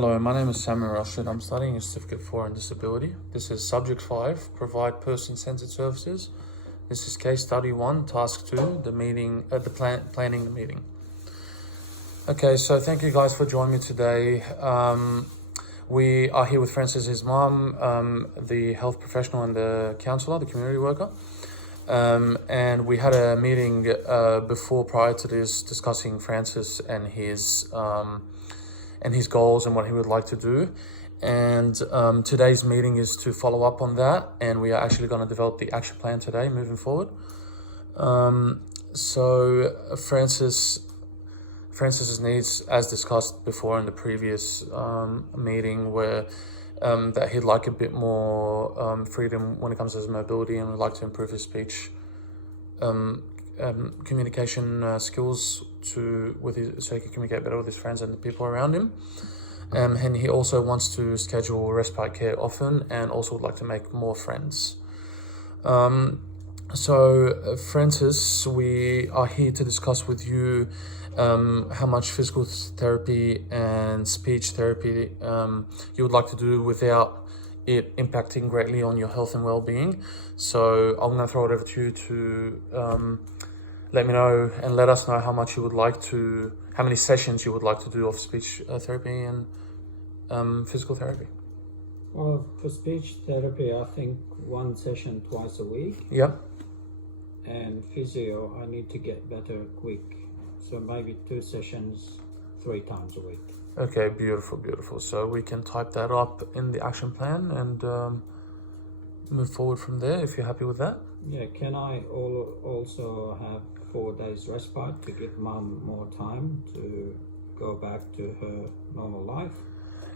Hello, my name is Samuel Rashid. I'm studying a Certificate 4 in Disability. This is Subject 5, Provide Person-Centered Services. This is Case Study 1, Task 2, planning the meeting. Okay, so thank you guys for joining me today. We are here with Francis, his mom, the health professional and the counsellor, the community worker. And we had a meeting prior to this discussing Francis and his goals and what he would like to do. And today's meeting is to follow up on that, and we are actually going to develop the action plan today moving forward. So Francis's needs, as discussed before in the previous meeting, were that he'd like a bit more freedom when it comes to his mobility, and would like to improve his speech communication skills so he can communicate better with his friends and the people around him. And he also wants to schedule respite care often, and also would like to make more friends. So Francis, we are here to discuss with you how much physical therapy and speech therapy you would like to do without it impacting greatly on your health and well-being. So I'm going to throw it over to you to let me know and let us know how many sessions you would like to do of speech therapy and physical therapy. Well, for speech therapy, I think one session twice a week. Yep. And physio, I need to get better quick. So maybe 2 sessions 3 times a week. Okay, beautiful. So we can type that up in the action plan and move forward from there if you're happy with that. Yeah, can I also have 4 days respite to give mum more time to go back to her normal life?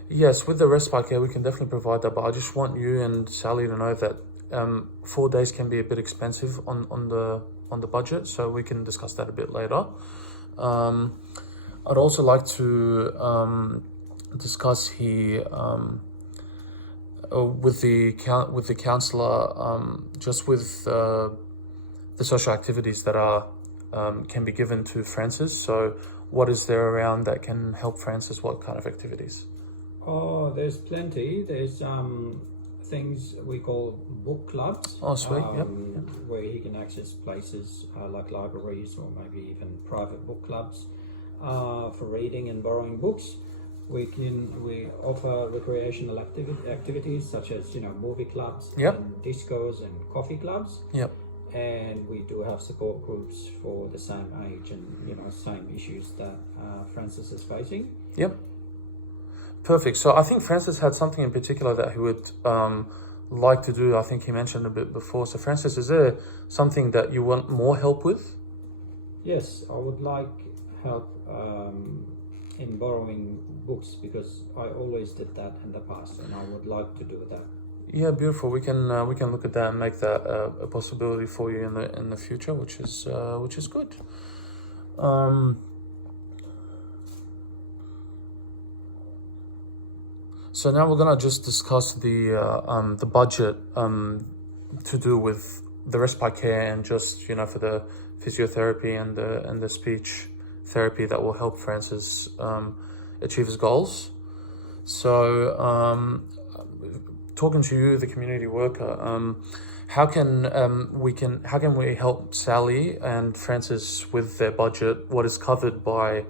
Yes, with the respite care, we can definitely provide that, but I just want you and Sally to know that 4 days can be a bit expensive on the budget, so we can discuss that a bit later. I'd also like to discuss here with the counsellor, just with the social activities that can be given to Francis. So what is there around that can help Francis? What kind of activities? Oh, there's plenty. There's things we call book clubs. Oh, sweet. Yep. Where he can access places like libraries or maybe even private book clubs for reading and borrowing books. We offer recreational activities such as movie clubs, yep, and discos and coffee clubs. Yep. And we do have support groups for the same age and same issues that Francis is facing. Yep. Perfect. So I think Francis had something in particular that he would like to do. I think he mentioned a bit before. So Francis, is there something that you want more help with? Yes, I would like help in borrowing books, because I always did that in the past, and I would like to do that. Yeah, beautiful. We can look at that and make that a possibility for you in the future, which is good. So now we're gonna just discuss the budget to do with the respite care and just for the physiotherapy and the speech therapy that will help Francis achieve his goals. So talking to you, the community worker, how can we help Sally and Francis with their budget? What is covered by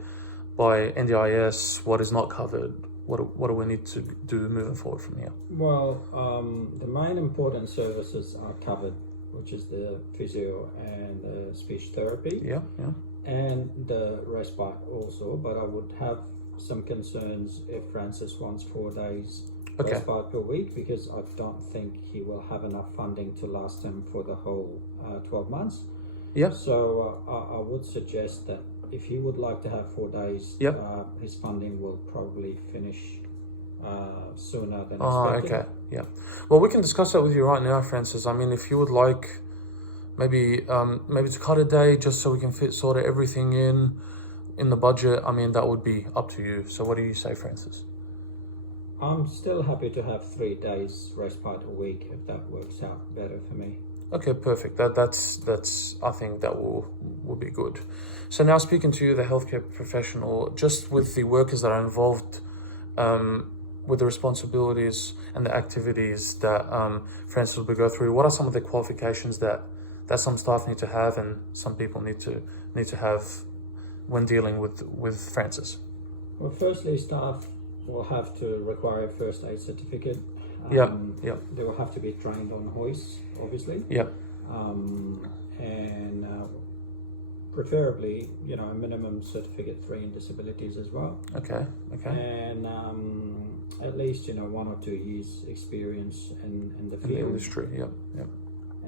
NDIS? What is not covered? What do we need to do moving forward from here? Well, the main important services are covered, which is the physio and the speech therapy. Yeah. And the respite also, but I would have some concerns if Francis wants 4 days respite per week, because I don't think he will have enough funding to last him for the whole 12 months. Yeah. So I would suggest that if he would like to have 4 days, his funding will probably finish sooner than expected. Oh, okay. Yeah. Well, we can discuss that with you right now, Francis. I mean, if you would like maybe to cut a day just so we can fit sort of everything in the budget, I mean, that would be up to you. So what do you say, Francis? I'm still happy to have 3 days respite a week if that works out better for me. Okay, perfect. That's I think that will be good. So now speaking to you, the healthcare professional, just with the workers that are involved with the responsibilities and the activities that Francis will go through, what are some of the qualifications that some staff need to have and some people need to have when dealing with Francis? Well, firstly, staff will have to require a first aid certificate. Yeah. They will have to be trained on hoists, obviously. Yeah. And preferably, a minimum certificate 3 in disabilities as well. Okay. And at least 1 or 2 years experience in the field. In the industry. Yep.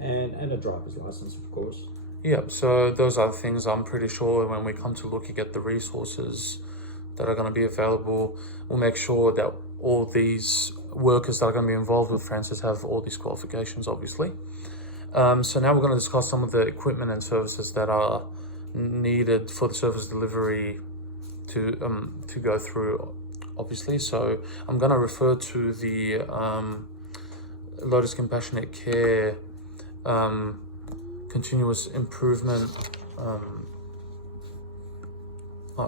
And a driver's license, of course. Yep. So those are things I'm pretty sure when we come to looking at the resources that are going to be available, we'll make sure that all these workers that are going to be involved with Francis have all these qualifications, obviously. So now we're going to discuss some of the equipment and services that are needed for the service delivery to go through, obviously. So I'm going to refer to the Lotus Compassionate Care continuous improvement.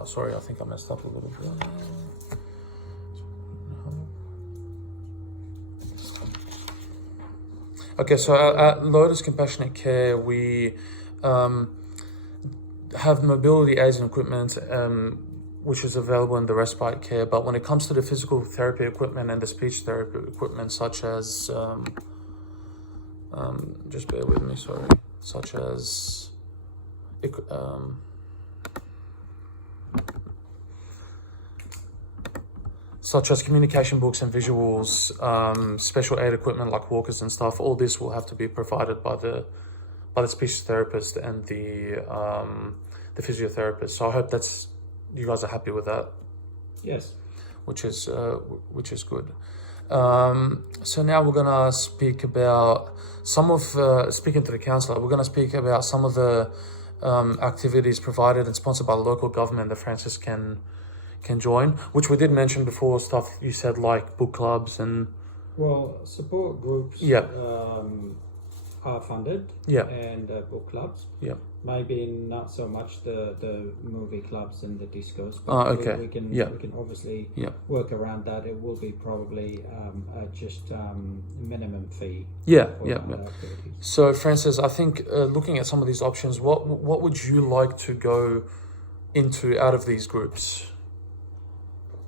Sorry, I think I messed up a little bit. Okay, so at Lotus Compassionate Care, we have mobility aids and equipment, which is available in the respite care. But when it comes to the physical therapy equipment and the speech therapy equipment, such as, just bear with me, sorry, such as, communication books and visuals, special aid equipment like walkers and stuff, all this will have to be provided by the speech therapist and the physiotherapist. So I hope you guys are happy with that. Yes. Which is good. So now we're gonna speak about speaking to the councillor, we're gonna speak about some of the activities provided and sponsored by the local government that Francis can join, which we did mention before, stuff you said like book clubs and... Well, support groups are funded, and book clubs. Yeah. Maybe not so much the movie clubs and the discos, but we can obviously work around that. It will be probably just minimum fee. Activities. So Francis, I think looking at some of these options, what would you like to go into out of these groups?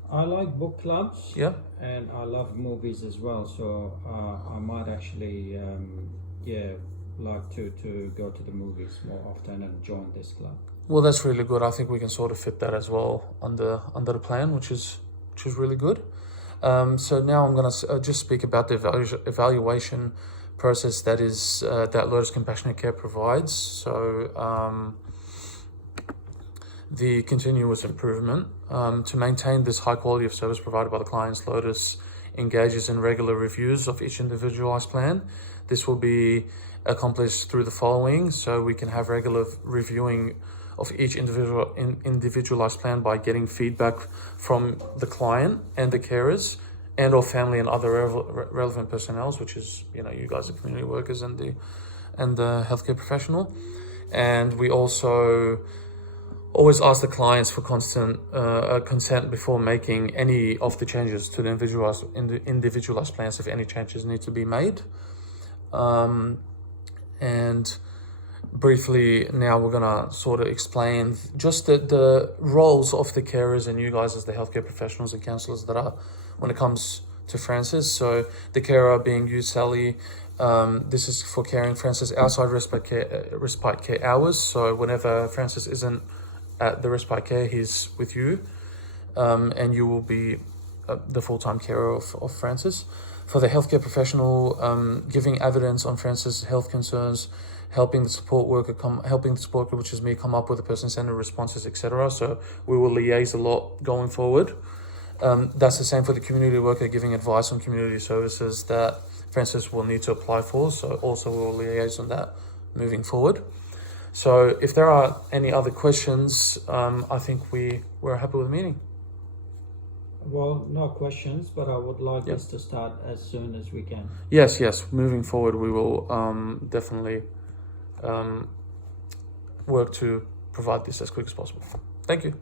I like book clubs. Yeah. And I love movies as well. So I might actually, like to go to the movies more often and join this club. Well, that's really good. I think we can sort of fit that as well under the plan, which is really good. So now I'm going to just speak about the evaluation process that Lotus Compassionate Care provides. So the continuous improvement to maintain this high quality of service provided by the clients, Lotus engages in regular reviews of each individualized plan. This will be accomplished through the following. So we can have regular reviewing of each individualized plan by getting feedback from the client and the carers and or family and other relevant personnel, which is, you guys are community workers and the healthcare professional. And we also always ask the clients for consent before making any of the changes to the individualized plans if any changes need to be made. And briefly, now we're going to sort of explain just the roles of the carers and you guys as the healthcare professionals and counsellors that are when it comes to Francis. So the carer being you, Sally, this is for caring Francis outside respite care hours. So whenever Francis isn't at the respite care, he's with you, and you will be the full-time carer of Francis. For the healthcare professional, giving evidence on Francis' health concerns, helping the support worker, which is me, come up with the person-centered responses, etc. So we will liaise a lot going forward. That's the same for the community worker, giving advice on community services that Francis will need to apply for. So also we will liaise on that moving forward. So if there are any other questions, I think we're happy with the meeting. Well, no questions, but I would like us to start as soon as we can. Yes. Moving forward, we will definitely work to provide this as quick as possible. Thank you.